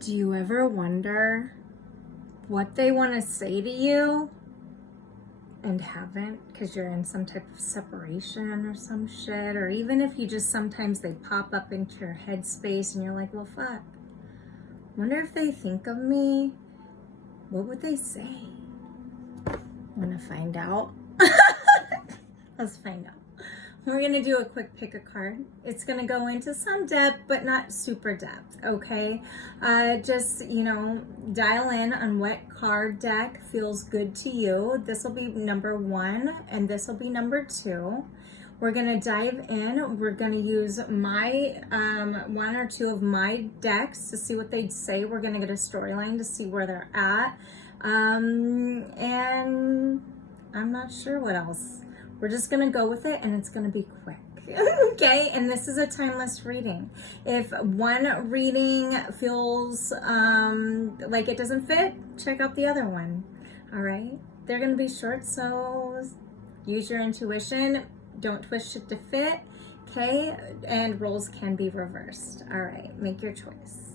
Do you ever wonder what they want to say to you and haven't because you're in some type of separation or some shit? Or even if you just sometimes they pop up into your headspace and you're like, well, fuck. Wonder if they think of me. What would they say? Want to find out? Let's find out. We're going to do a quick pick a card. It's going to go into some depth, but not super depth, okay? Just, dial in on what card deck feels good to you. This will be number 1, and this will be number 2. We're going to dive in. We're going to use my 1 or 2 of my decks to see what they'd say. We're going to get a storyline to see where they're at. And I'm not sure what else. We're just going to go with it, and it's going to be quick. Okay, and this is a timeless reading. If one reading feels like it doesn't fit, check out the other one. All right, they're going to be short, so use your intuition. Don't twist it to fit. Okay, and roles can be reversed. All right, make your choice.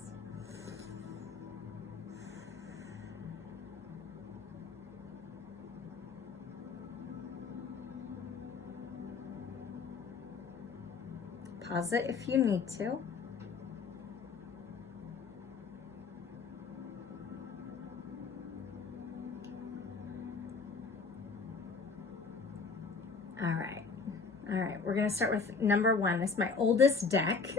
Pause it if you need to. All right, we're gonna start with number 1. It's my oldest deck.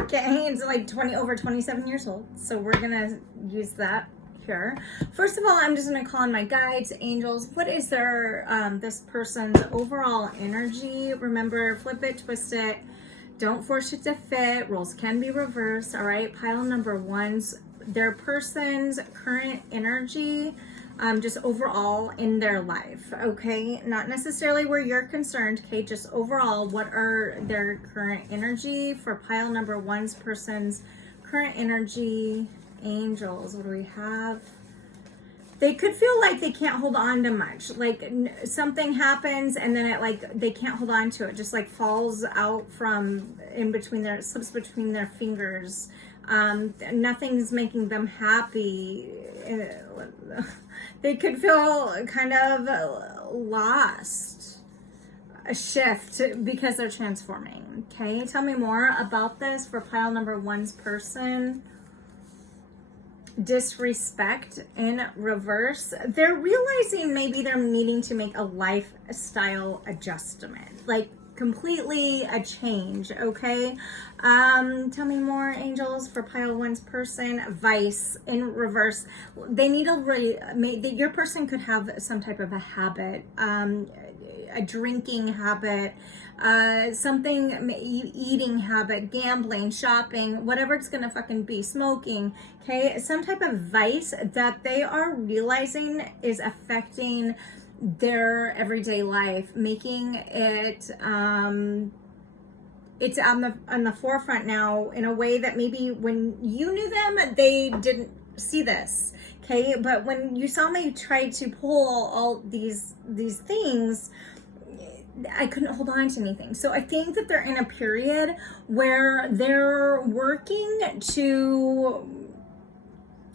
Okay, it's like over 27 years old. So we're gonna use that here. First of all, I'm just gonna call on my guides, angels. What is their this person's overall energy? Remember, flip it, twist it. Don't force it to fit. Roles can be reversed. All right, pile number 1's their person's current energy, just overall in their life. Okay, not necessarily where you're concerned. Okay, just overall, what are their current energy for pile number 1's person's current energy? Angels, what do we have? They could feel like they can't hold on to much. Like something happens and then they can't hold on to it. Just like falls out from slips between their fingers. Nothing's making them happy. They could feel kind of lost. A shift because they're transforming. Okay, tell me more about this for pile number 1's person. Disrespect in reverse. They're realizing maybe they're needing to make a lifestyle adjustment, like completely a change. Okay, tell me more, angels, for pile 1's person. Vice in reverse. They need your person could have some type of a habit, a drinking habit, eating habit, gambling, shopping, whatever it's gonna fucking be, smoking. Okay, some type of vice that they are realizing is affecting their everyday life, making it it's on the forefront now in a way that maybe when you knew them they didn't see this. Okay, but when you saw me try to pull all these things, I couldn't hold on to anything. So I think that they're in a period where they're working to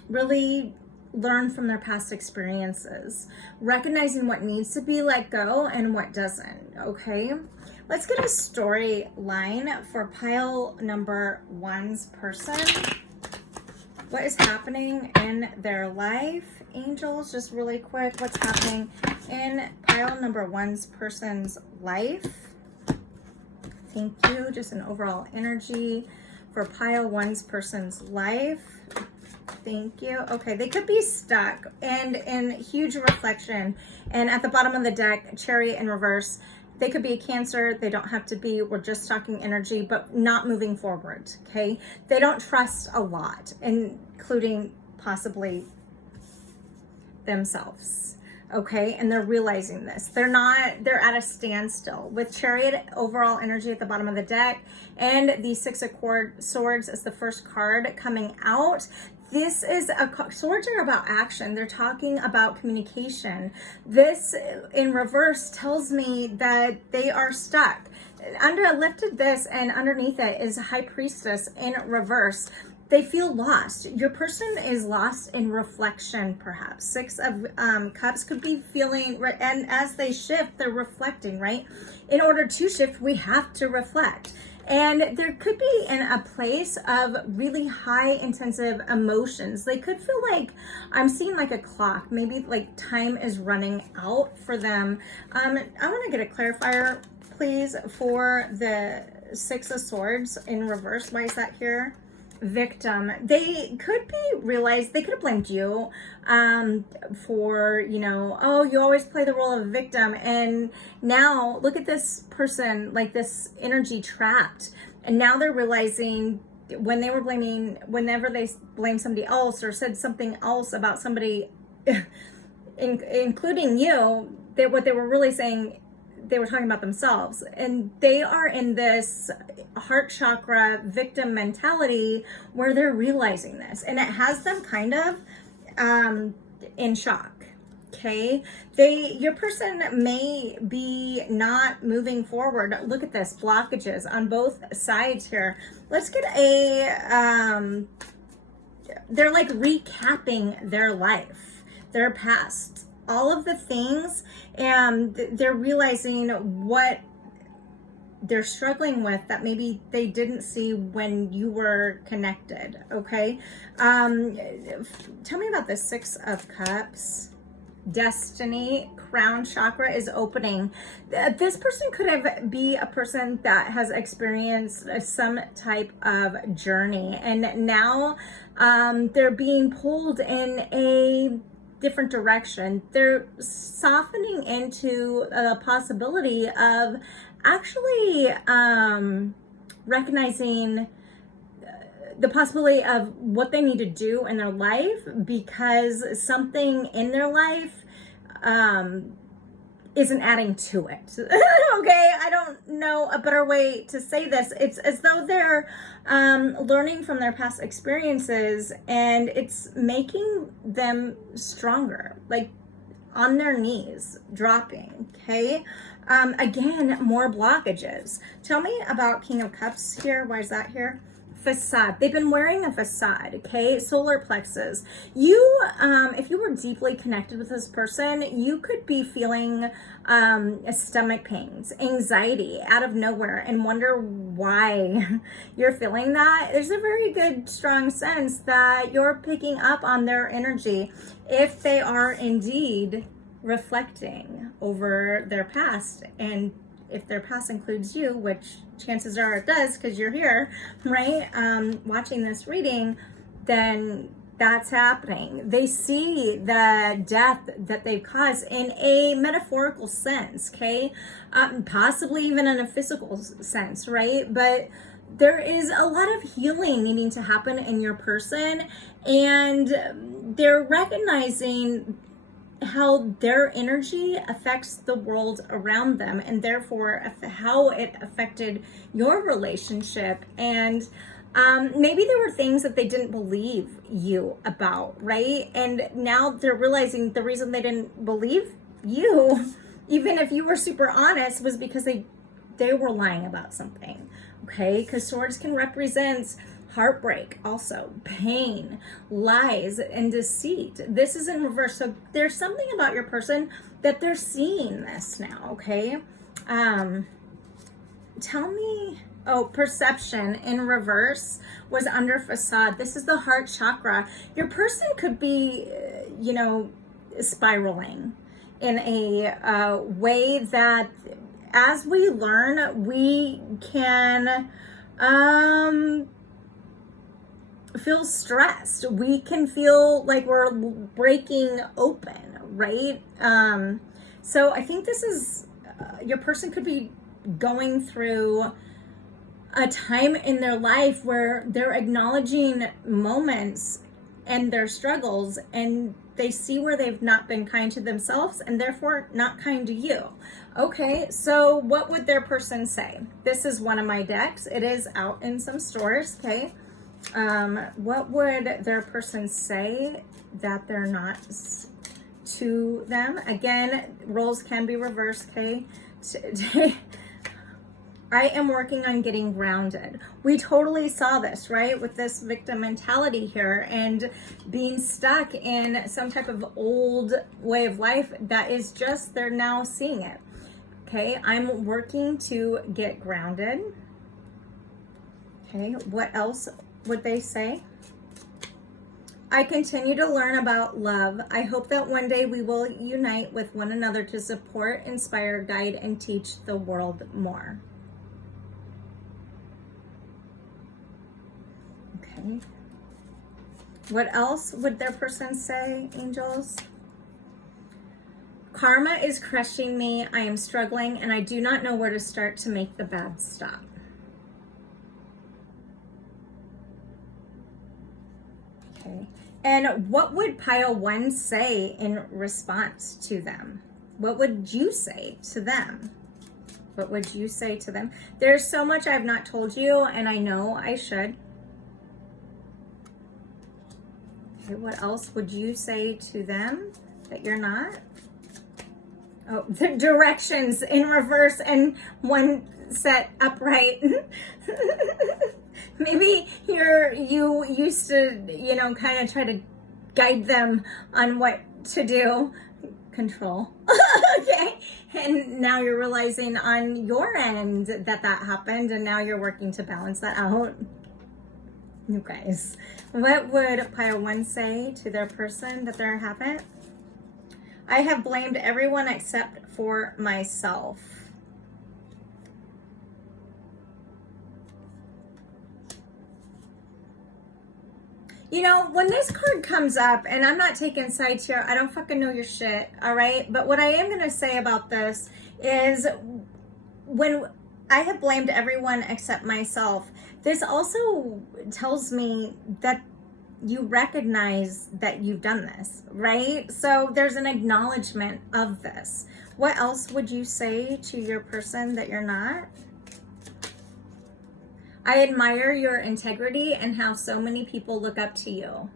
really learn from their past experiences, recognizing what needs to be let go and what doesn't. Okay, let's get a storyline for pile number 1's person. What is happening in their life? Angels, just really quick, what's happening in pile number 1's person's life? Thank you. Just an overall energy for pile 1's person's life. Thank you. Okay, they could be stuck and in huge reflection. And at the bottom of the deck, Chariot in reverse. They could be a Cancer. They don't have to be. We're just talking energy, but not moving forward. Okay, they don't trust a lot, including possibly themselves. Okay, and they're realizing this. They're at a standstill with Chariot overall energy at the bottom of the deck, and the 6 of Swords as the first card coming out. This is swords are about action. They're talking about communication. This in reverse tells me that they are stuck. Lifted this, and underneath it is a High Priestess in reverse. they feel lost. Your person is lost in reflection, perhaps. Six of Cups could be feeling, and as they shift, they're reflecting, right? In order to shift, we have to reflect. And there could be in a place of really high intensive emotions. They could feel like, I'm seeing like a clock, maybe like time is running out for them. I want to get a clarifier, please, for the Six of Swords in reverse. Why is that here? Victim. They could be realized, they could have blamed you for, you know, oh, you always play the role of victim, and now look at this person, like this energy trapped, and now they're realizing when they were blaming, whenever they blame somebody else or said something else about somebody including you, that what they were really saying, they were talking about themselves, and they are in this heart chakra victim mentality where they're realizing this, and it has them kind of in shock. Okay, your person may be not moving forward. Look at this, blockages on both sides here. Let's get a they're like recapping their life, their past, all of the things, and they're realizing what they're struggling with that maybe they didn't see when you were connected. Okay, tell me about the Six of Cups. Destiny, crown chakra is opening. This person could be a person that has experienced some type of journey, and now they're being pulled in a different direction. They're softening into a possibility of actually recognizing the possibility of what they need to do in their life, because something in their life isn't adding to it. Okay, I don't know a better way to say this. It's as though they're learning from their past experiences, and it's making them stronger, like on their knees, dropping. Okay, again, more blockages. Tell me about King of Cups here. Why is that here? Facade. They've been wearing a facade. Okay, solar plexus. You if you were deeply connected with this person, you could be feeling stomach pains, anxiety out of nowhere, and wonder why you're feeling that. There's a very good strong sense that you're picking up on their energy if they are indeed reflecting over their past. And if their past includes you, which chances are it does because you're here, right, watching this reading, then that's happening. They see the death that they've caused in a metaphorical sense, okay? Possibly even in a physical sense, right? But there is a lot of healing needing to happen in your person, and they're recognizing how their energy affects the world around them, and therefore how it affected your relationship. And maybe there were things that they didn't believe you about, right? And now they're realizing the reason they didn't believe you, even if you were super honest, was because they were lying about something. Okay, because swords can represent heartbreak, also pain, lies, and deceit. This is in reverse. So there's something about your person that they're seeing this now. Okay, tell me. Oh, perception in reverse was under facade. This is the heart chakra. Your person could be, spiraling in a way that, as we learn, we can feel stressed. We can feel like we're breaking open, right? So I think this is, your person could be going through a time in their life where they're acknowledging moments and their struggles, and they see where they've not been kind to themselves and therefore not kind to you. Okay, so what would their person say? This is one of my decks. It is out in some stores, okay? What would their person say that they're not to them? Again, roles can be reversed, okay? I am working on getting grounded. We totally saw this, right? With this victim mentality here and being stuck in some type of old way of life that is just, they're now seeing it. Okay, I'm working to get grounded. Okay, what else would they say? I continue to learn about love. I hope that one day we will unite with one another to support, inspire, guide, and teach the world more. Okay. What else would their person say, angels? Karma is crushing me. I am struggling and I do not know where to start to make the bad stop. Okay. And what would pile 1 say in response to them? What would you say to them? What would you say to them? There's so much I've not told you, and I know I should. Okay, what else would you say to them that you're not? Oh, the directions in reverse and 1 set upright. Maybe you used to, kind of try to guide them on what to do. Control. Okay. And now you're realizing on your end that happened, and now you're working to balance that out. You guys, what would pile 1 say to their person that they're haven't? I have blamed everyone except for myself. When this card comes up, and I'm not taking sides here, I don't fucking know your shit, all right? But what I am going to say about this is when I have blamed everyone except myself, this also tells me that you recognize that you've done this, right? So there's an acknowledgement of this. What else would you say to your person that you're not? I admire your integrity and how so many people look up to you.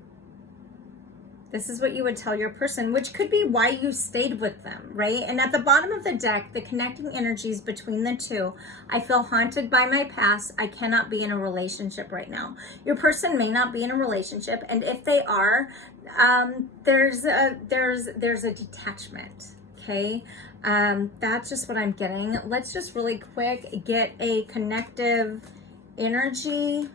This is what you would tell your person, which could be why you stayed with them, right? And at the bottom of the deck, the connecting energies between the two, I feel haunted by my past. I cannot be in a relationship right now. Your person may not be in a relationship, and if they are, there's a detachment. Okay, that's just what I'm getting. Let's just really quick get a connective energy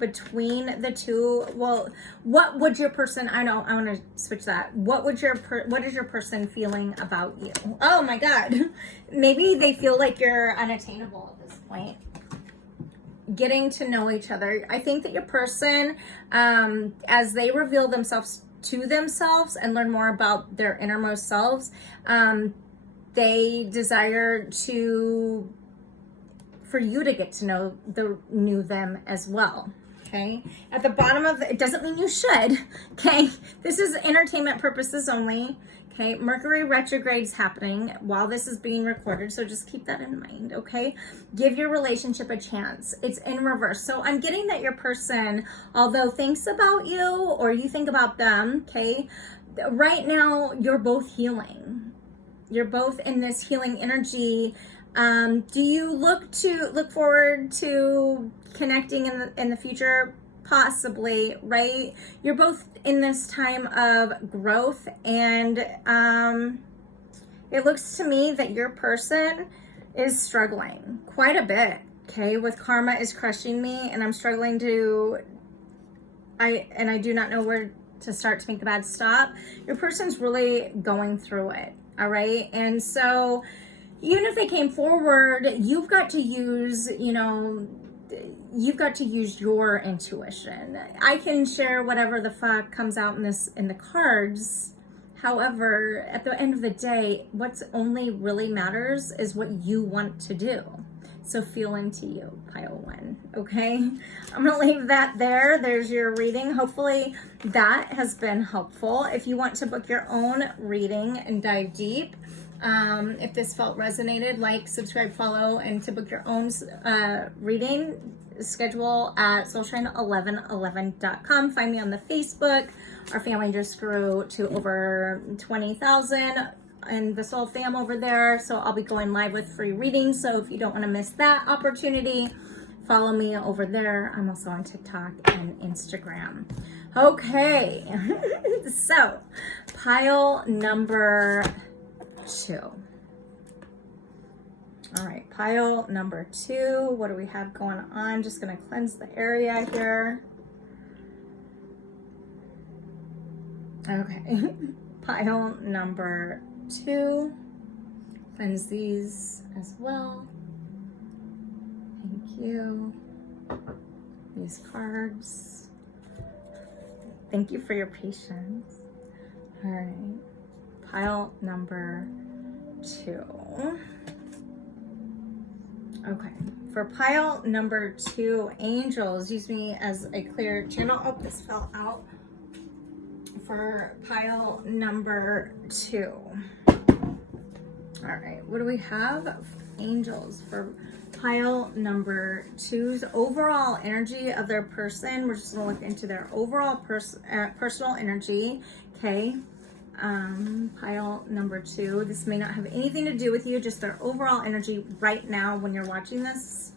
between the two. Well, what would your person, I want to switch that. What is your person feeling about you? Oh my God. Maybe they feel like you're unattainable at this point. Getting to know each other. I think that your person, as they reveal themselves to themselves and learn more about their innermost selves, they desire for you to get to know the new them as well. Okay, at the bottom of it doesn't mean you should. Okay, this is entertainment purposes only. Okay, Mercury retrograde's happening while this is being recorded, so just keep that in mind. Okay, give your relationship a chance. It's in reverse, so I'm getting that your person, although thinks about you or you think about them, okay, right now you're both healing. You're both in this healing energy. Do you look forward to connecting in the future? Possibly, right? You're both in this time of growth, and it looks to me that your person is struggling quite a bit. Okay, with karma is crushing me, and I'm struggling I do not know where to start to make the bad stop. Your person's really going through it. All right, and so even if they came forward, you've got to use, your intuition. I can share whatever the fuck comes out in the cards. However, at the end of the day, what's only really matters is what you want to do. So feel into you, pile 1, okay? I'm gonna leave that there. There's your reading. Hopefully that has been helpful. If you want to book your own reading and dive deep, if this felt resonated, like, subscribe, follow, and to book your own reading, schedule at soulshine1111.com. Find me on the Facebook. Our family just grew to over 20,000 and the Soul Fam over there. So I'll be going live with free readings. So if you don't want to miss that opportunity, follow me over there. I'm also on TikTok and Instagram. Okay, so pile number 2. All right, pile number 2. What do we have going on? Just going to cleanse the area here. Okay, pile number 2. Cleanse these as well. Thank you. These cards. Thank you for your patience. All right, pile number 2. Okay, for pile number 2, angels, use me as a clear channel. Oh, this fell out. For pile number 2. All right, what do we have? Angels for pile number 2's overall energy of their person. We're just gonna look into their overall personal energy. Okay, pile number 2. This may not have anything to do with you, just their overall energy right now when you're watching this.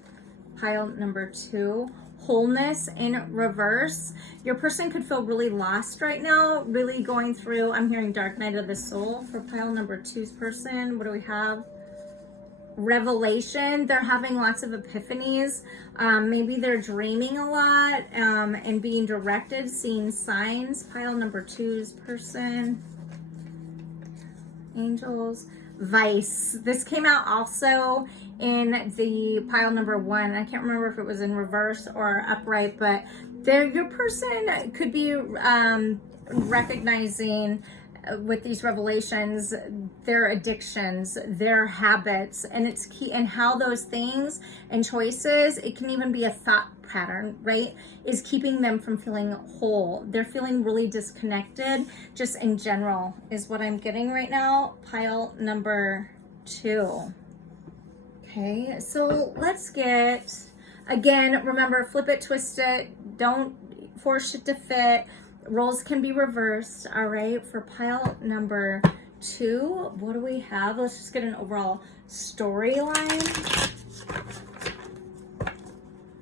Pile number 2. Wholeness in reverse. Your person could feel really lost right now, really going through, I'm hearing dark night of the soul for pile number 2's person. What do we have? Revelation. They're having lots of epiphanies. Maybe they're dreaming a lot and being directed, seeing signs. Pile number 2's person. Angels. Vice. This came out also in the pile number 1. I can't remember if it was in reverse or upright, but your person could be recognizing with these revelations their addictions, their habits, and it's key, and how those things and choices, it can even be a thought pattern, right, is keeping them from feeling whole. They're feeling really disconnected just in general is what I'm getting right now. Pile number 2. Okay, so let's get, again, remember, flip it, twist it, don't force it to fit. Roles can be reversed. All right, for pile number 2, what do we have? Let's just get an overall storyline.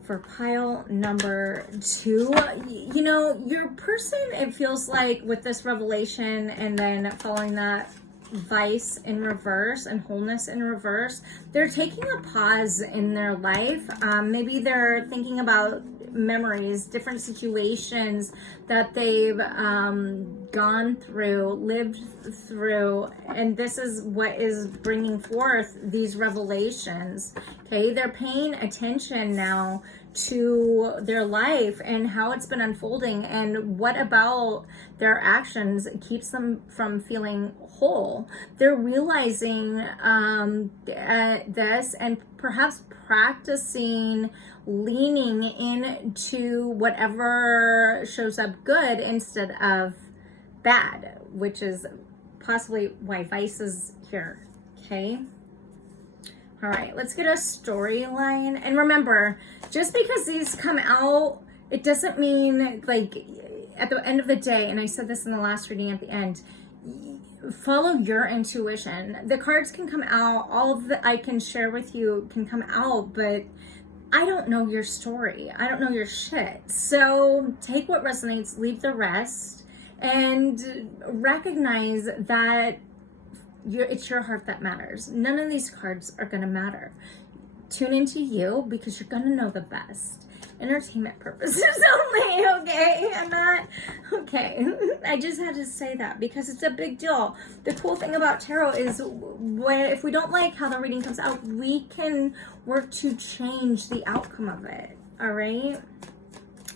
For pile number 2, you know, your person, it feels like with this revelation and then following that, vice in reverse and wholeness in reverse, they're taking a pause in their life. Maybe they're thinking about memories, different situations that they've gone through, lived through, and this is what is bringing forth these revelations. Okay, they're paying attention now to their life and how it's been unfolding, and what about their actions keeps them from feeling whole. They're realizing this, and perhaps practicing leaning into whatever shows up good instead of bad, which is possibly why vice is here. Okay. All right, let's get a storyline. And remember, just because these come out, it doesn't mean, like, at the end of the day, and I said this in the last reading at the end, follow your intuition. The cards can come out, all of that I can share with you can come out, but I don't know your story. I don't know your shit. So take what resonates, leave the rest, and recognize that it's your heart that matters. None of these cards are going to matter. Tune into you because you're going to know the best. Entertainment purposes only, okay? I'm not, okay. I just had to say that because it's a big deal. The cool thing about tarot is if we don't like how the reading comes out, we can work to change the outcome of it, all right?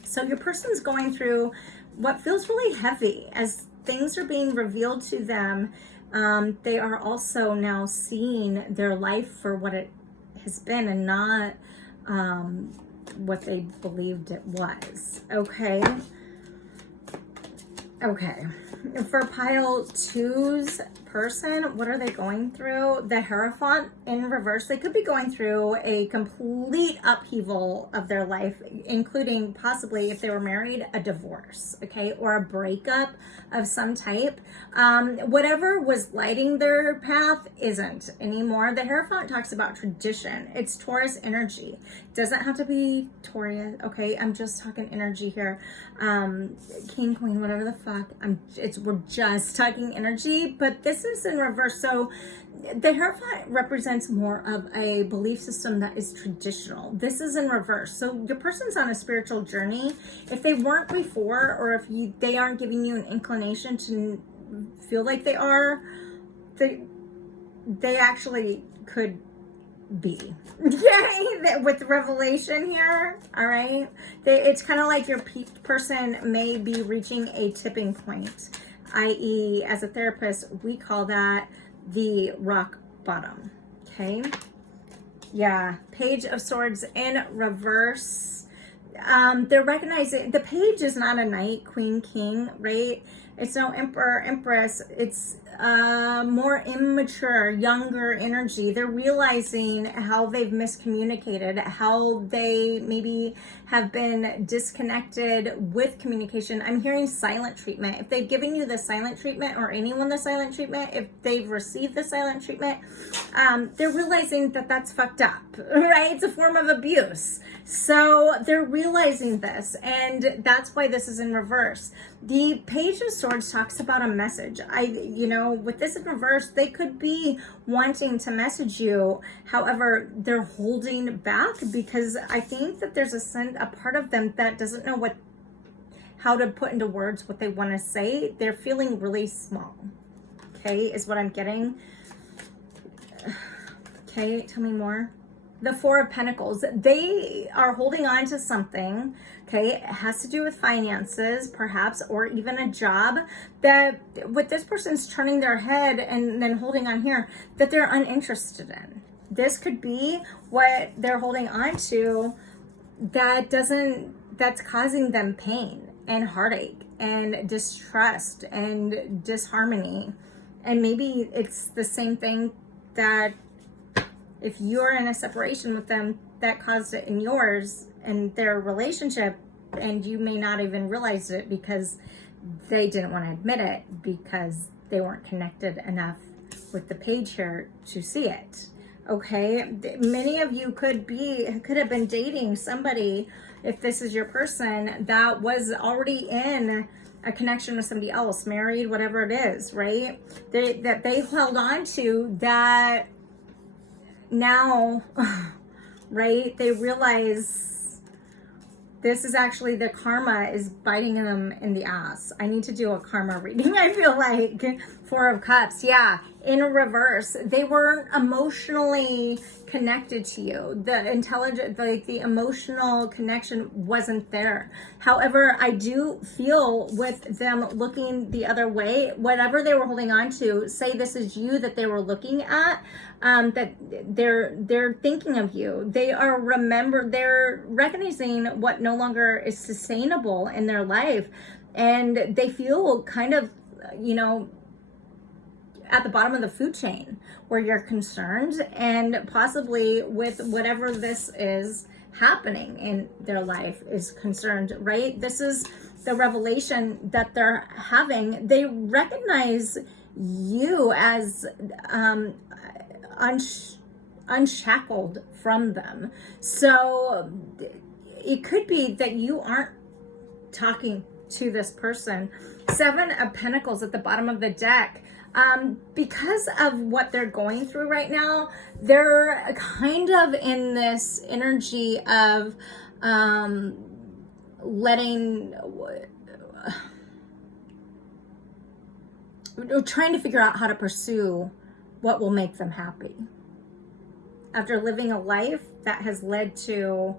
So your person's going through what feels really heavy as things are being revealed to them. They are also now seeing their life for what it has been and not what they believed it was. Okay. Okay, for pile two's person, what are they going through? The Hierophant in reverse. They could be going through a complete upheaval of their life, including possibly, if they were married, a divorce, okay, or a breakup of some type. Whatever was lighting their path isn't anymore. The Hierophant talks about tradition. It's Taurus energy. Doesn't have to be Taurus, okay? I'm just talking energy here. King, queen, whatever the fuck. We're just talking energy, but this is in reverse. So the Hierophant represents more of a belief system that is traditional. This is in reverse. So your person's on a spiritual journey. If they weren't before, or if they aren't giving you an inclination to feel like they are, they actually could be. Okay, with revelation here, all right? It's kind of like your person may be reaching a tipping point, i.e., as a therapist, we call that the rock bottom, okay? Yeah, Page of Swords in reverse. They're recognizing, the page is not a knight, queen, king, right? It's no emperor, empress. It's more immature, younger energy. They're realizing how they've miscommunicated, how they maybe have been disconnected with communication. I'm hearing silent treatment. If they've given you the silent treatment, or anyone the silent treatment, if they've received the silent treatment, they're realizing that that's fucked up, right? It's a form of abuse. So they're realizing this, and that's why this is in reverse. The Page of Swords talks about a message. With this in reverse, they could be wanting to message you. However, they're holding back because I think that there's a part of them that doesn't know how to put into words what they want to say. They're feeling really small. Okay, is what I'm getting. Okay, tell me more. The Four of Pentacles, they are holding on to something, okay? It has to do with finances, perhaps, or even a job that with this person's turning their head and then holding on here, that they're uninterested in. This could be what they're holding on to that's causing them pain and heartache and distrust and disharmony. And maybe it's the same thing that if you're in a separation with them, that caused it in yours and their relationship, and you may not even realize it because they didn't want to admit it because they weren't connected enough with the page here to see it. Okay, many of you could have been dating somebody, if this is your person, that was already in a connection with somebody else, married, whatever it is, right? That they held on to that. Now, right, they realize this is actually, the karma is biting them in the ass. I need to do a karma reading, I feel like. Four of Cups, yeah, in reverse. They weren't emotionally connected to you. The intelligent, the emotional connection wasn't there. However, I do feel with them looking the other way, whatever they were holding on to, say this is you that they were looking at, that they're thinking of you. They're recognizing what no longer is sustainable in their life, and they feel kind of, at the bottom of the food chain where you're concerned, and possibly with whatever this is happening in their life is concerned, right? This is the revelation that they're having. They recognize you as unshackled from them. So it could be that you aren't talking to this person. Seven of Pentacles at the bottom of the deck. Because of what they're going through right now, they're kind of in this energy of trying to figure out how to pursue what will make them happy after living a life that has led to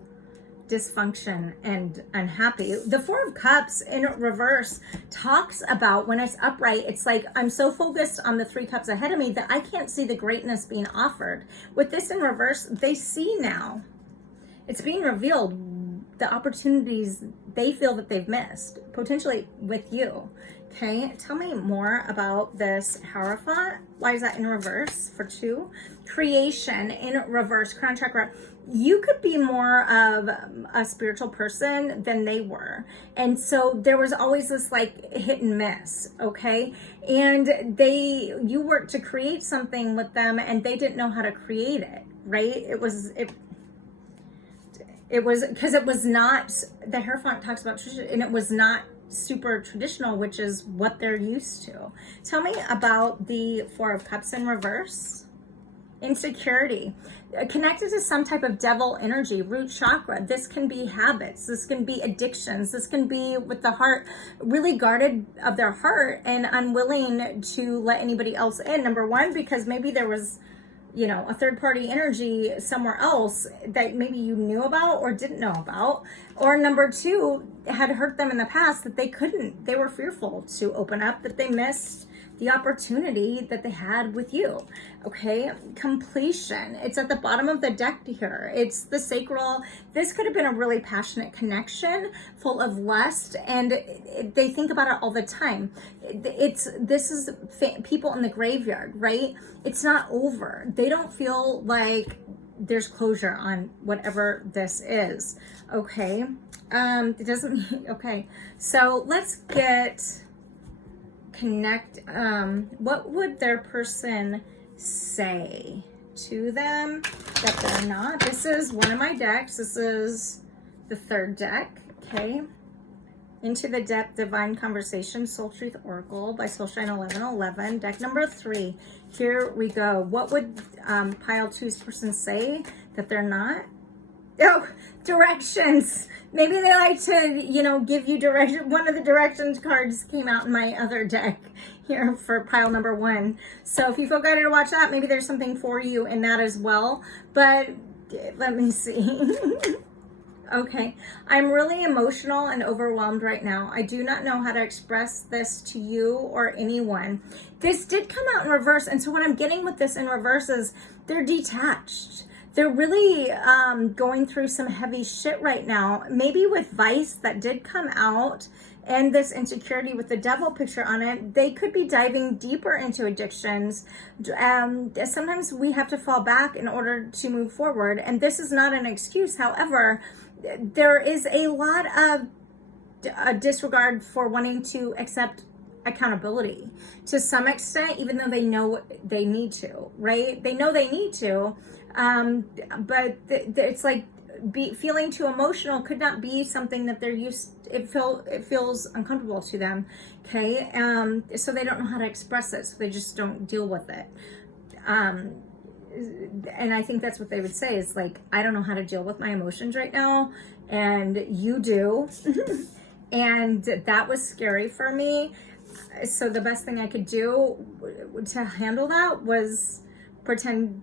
dysfunction and unhappy. The Four of Cups in reverse talks about, when it's upright, it's like I'm so focused on the three cups ahead of me that I can't see the greatness being offered. With this in reverse, they see now. It's being revealed, the opportunities they feel that they've missed, potentially with you. Okay, tell me more about this Hierophant. Why is that in reverse for 2? Creation in reverse, crown chakra. You could be more of a spiritual person than they were. And so there was always this like hit and miss, okay? And you worked to create something with them and they didn't know how to create it, right? It was because it was not, the Hierophant talks about tradition, and it was not super traditional, which is what they're used to. Tell me about the 4 of Cups in reverse. Insecurity, connected to some type of devil energy, root chakra. This can be habits, this can be addictions, this can be with the heart really guarded of their heart and unwilling to let anybody else in. Number 1, because maybe there was, you know, a third party energy somewhere else that maybe you knew about or didn't know about. Or number 2, had hurt them in the past that they were fearful to open up, that they missed the opportunity that they had with you. Okay, completion. It's at the bottom of the deck here. It's the sacral. This could have been a really passionate connection full of lust, and they think about it all the time. This is people in the graveyard, right? It's not over. They don't feel like there's closure on whatever this is. Okay, it doesn't. Okay, so let's connect. What would their person say to them that they're not? This is one of my decks. This is the 3rd deck. Okay, Into the Depth, Divine Conversation, Soul Truth Oracle by Soulshine 1111, deck number 3. Here we go. What would pile 2's person say that they're not? Oh, directions. Maybe they like to, you know, give you direction. One of the directions cards came out in my other deck here for pile number 1. So if you feel guided to watch that, maybe there's something for you in that as well. But let me see. Okay, I'm really emotional and overwhelmed right now. I do not know how to express this to you or anyone. This did come out in reverse. And so what I'm getting with this in reverse is they're detached. They're really going through some heavy shit right now. Maybe with Vice that did come out and this insecurity with the devil picture on it, they could be diving deeper into addictions. Sometimes we have to fall back in order to move forward. And this is not an excuse. However, there is a lot of disregard for wanting to accept accountability to some extent, even though they know they need to, right? They know they need to. But it's like feeling too emotional could not be something that they're used. It feels uncomfortable to them. Okay, so they don't know how to express it, so they just don't deal with it. And I think that's what they would say is like, I don't know how to deal with my emotions right now, and you do. And that was scary for me. So the best thing I could do to handle that was pretend,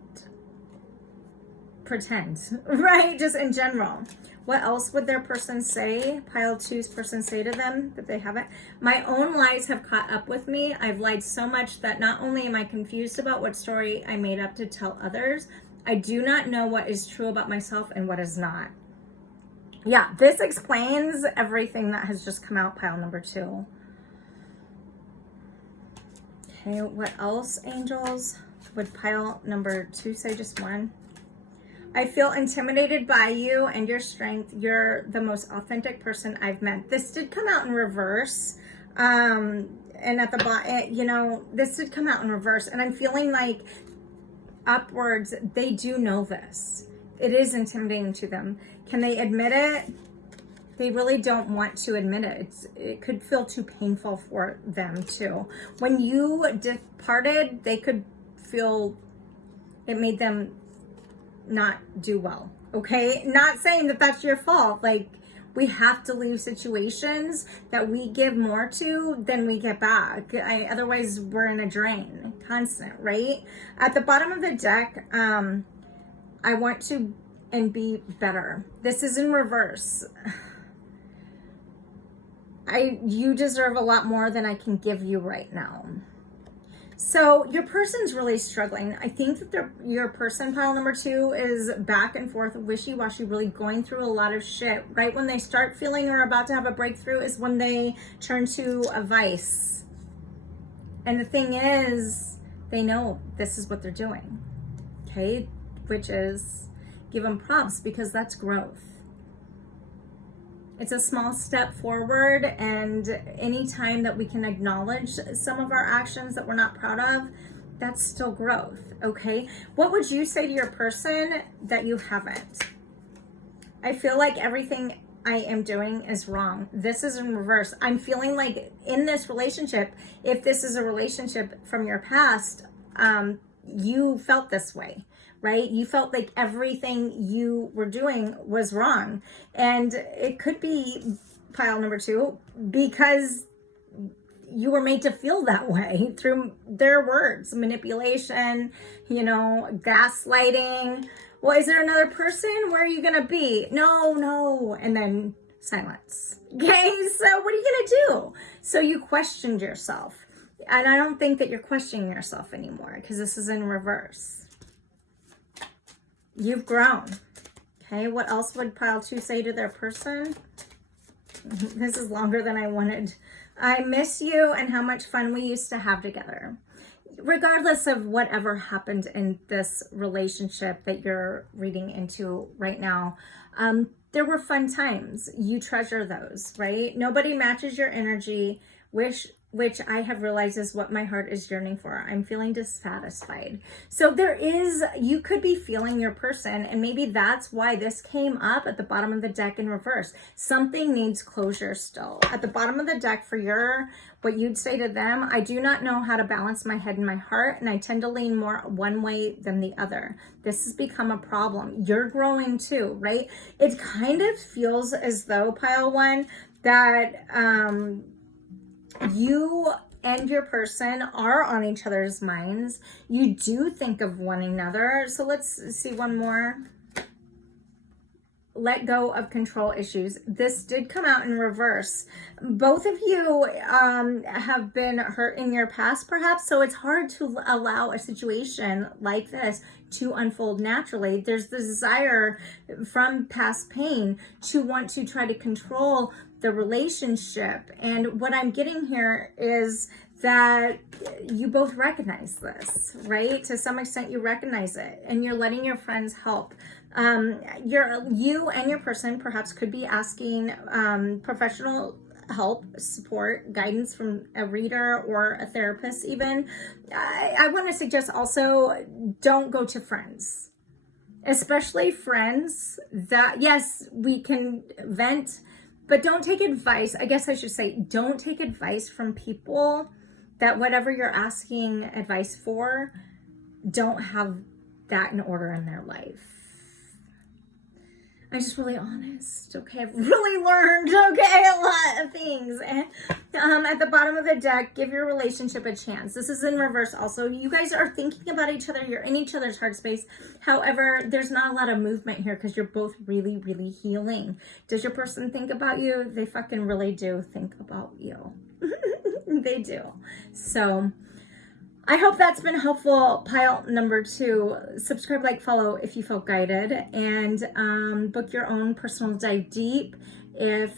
right? Just in general. What else would their person say, pile 2's person say to them that they haven't? My own lies have caught up with me. I've lied so much that not only am I confused about what story I made up to tell others, I do not know what is true about myself and what is not. Yeah, this explains everything that has just come out, pile number 2. Okay, what else, angels? Would pile number 2 say? Just one? I feel intimidated by you and your strength. You're the most authentic person I've met. This did come out in reverse. And at the bottom, you know, this did come out in reverse. And I'm feeling like upwards, they do know this. It is intimidating to them. Can they admit it? They really don't want to admit it. It could feel too painful for them too. When you departed, they could feel it made them not do well. Okay, not saying that that's your fault. Like, we have to leave situations that we give more to than we get back. Otherwise we're in a drain, constant, right? At the bottom of the deck, I want to and be better. This is in reverse. You deserve a lot more than I can give you right now. So your person's really struggling. I think that your person, pile number 2, is back and forth, wishy-washy, really going through a lot of shit. Right when they start feeling they're about to have a breakthrough is when they turn to a vice. And the thing is, they know this is what they're doing, okay? Which is, give them props, because that's growth. It's a small step forward, and anytime that we can acknowledge some of our actions that we're not proud of, that's still growth, okay? What would you say to your person that you haven't? I feel like everything I am doing is wrong. This is in reverse. I'm feeling like in this relationship, if this is a relationship from your past, you felt this way. Right? You felt like everything you were doing was wrong. And it could be, pile number 2, because you were made to feel that way through their words, manipulation, gaslighting. Well, is there another person? Where are you going to be? No. And then silence. Okay, so what are you going to do? So you questioned yourself. And I don't think that you're questioning yourself anymore, because this is in reverse. You've grown. Okay, what else would pile 2 say to their person? This is longer than I wanted. I miss you and how much fun we used to have together. Regardless of whatever happened in this relationship that you're reading into right now, there were fun times. You treasure those, right? Nobody matches your energy, which I have realized is what my heart is yearning for. I'm feeling dissatisfied. So you could be feeling your person, and maybe that's why this came up at the bottom of the deck in reverse. Something needs closure still. At the bottom of the deck for what you'd say to them, I do not know how to balance my head and my heart, and I tend to lean more one way than the other. This has become a problem. You're growing too, right? It kind of feels as though, pile 1, that you and your person are on each other's minds. You do think of one another. So let's see one more. Let go of control issues. This did come out in reverse. Both of you have been hurt in your past, perhaps, so it's hard to allow a situation like this to unfold naturally. There's the desire from past pain to want to try to control the relationship. And what I'm getting here is that you both recognize this, right? To some extent, you recognize it, and you're letting your friends help. You and your person perhaps could be asking professional help, support, guidance from a reader or a therapist even. I want to suggest also, don't go to friends, especially friends that, yes, we can vent, but don't take advice. I guess I should say, don't take advice from people that whatever you're asking advice for, don't have that in order in their life. I'm just really honest, okay? I've really learned, okay, a lot of things. And at the bottom of the deck, give your relationship a chance. This is in reverse also. You guys are thinking about each other. You're in each other's heart space. However, there's not a lot of movement here because you're both really, really healing. Does your person think about you? They fucking really do think about you. They do. So I hope that's been helpful. Pile number 2, subscribe, like, follow if you felt guided, and book your own personal dive deep if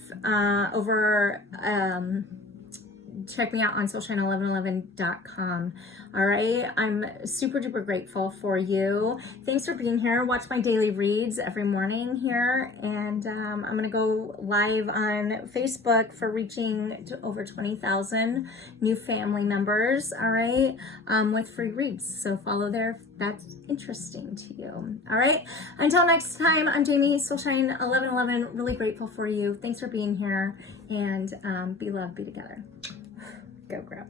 check me out on soulshine1111.com. All right. I'm super duper grateful for you. Thanks for being here. Watch my daily reads every morning here. And I'm going to go live on Facebook for reaching to over 20,000 new family members. All right. With free reads. So follow there if that's interesting to you. All right. Until next time, I'm Jamie, Soulshine1111. Really grateful for you. Thanks for being here, and be loved, be together. Go girl.